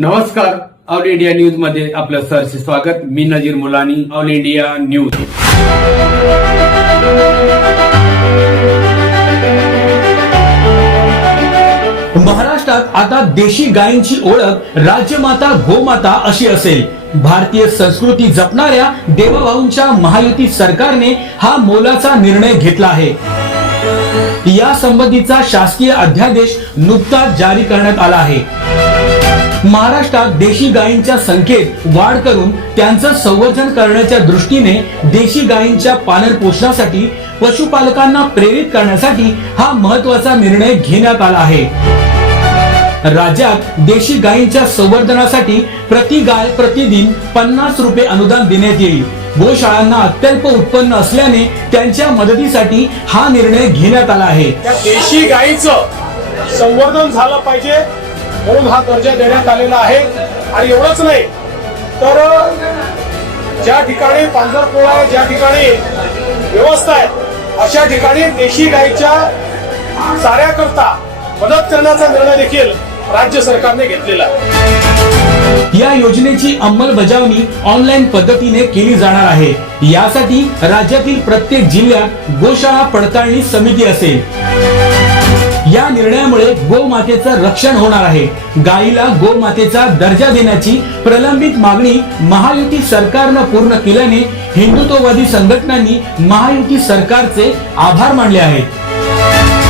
नमस्कार all India news मध्ये आपलं सरसे स्वागत मी Nazir Mulani All India news महाराष्ट्रात आता देशी गायींची ओळख राज्यमाता गोमाता अशी असेल भारतीय संस्कृती जपणाऱ्या देवभाऊंच्या महायुती सरकारने हा मोलाचा निर्णय घेतला आहे या संबंधीचा शासकीय अध्यादेश नुकताच जारी करण्यात आला आहे महाराष्ट्रात देशी गायींच्या संख्येत वाढ करून त्यांचं संवर्धन करण्याच्या दृष्टीने देशी गायींच्या पालन पोषणासाठी पशुपालकांना प्रेरित करण्यासाठी हा महत्वाचा निर्णय घेण्यात आला आहे राज्यात देशी गायींच्या संवर्धनासाठी प्रति गाय प्रतिदिन पन्नास रुपये अनुदान देण्यात येईल गोशाळांना अत्यल्प उत्पन्न असल्याने त्यांच्या मदतीसाठी हा निर्णय घेण्यात आला आहे त्या देशी गायीचं संवर्धन झालं पाहिजे म्हणून हा दर्जा देण्यात आलेला आहे आणि एवढंच नाही तर ज्या ठिकाणी पांजरपोळा आहे ज्या ठिकाणी व्यवस्था आहे अशा ठिकाणी देशी गायीच्या चाऱ्याकरता मदत करण्याचा निर्णय देखील राज्य सरकारने घेतलेला या योजनेची अंमलबजावणी ऑनलाईन पद्धतीने केली जाणार आहे यासाठी राज्यातील प्रत्येक जिल्ह्यात गोशाळा पडताळणी समिती असेल या निर्णयामुळे गोमातेचं रक्षण होणार आहे गायीला गोमातेचा दर्जा देण्याची प्रलंबित मागणी महायुती सरकारनं पूर्ण केल्याने हिंदुत्ववादी संघटनांनी महायुती सरकारचे आभार मानले आहेत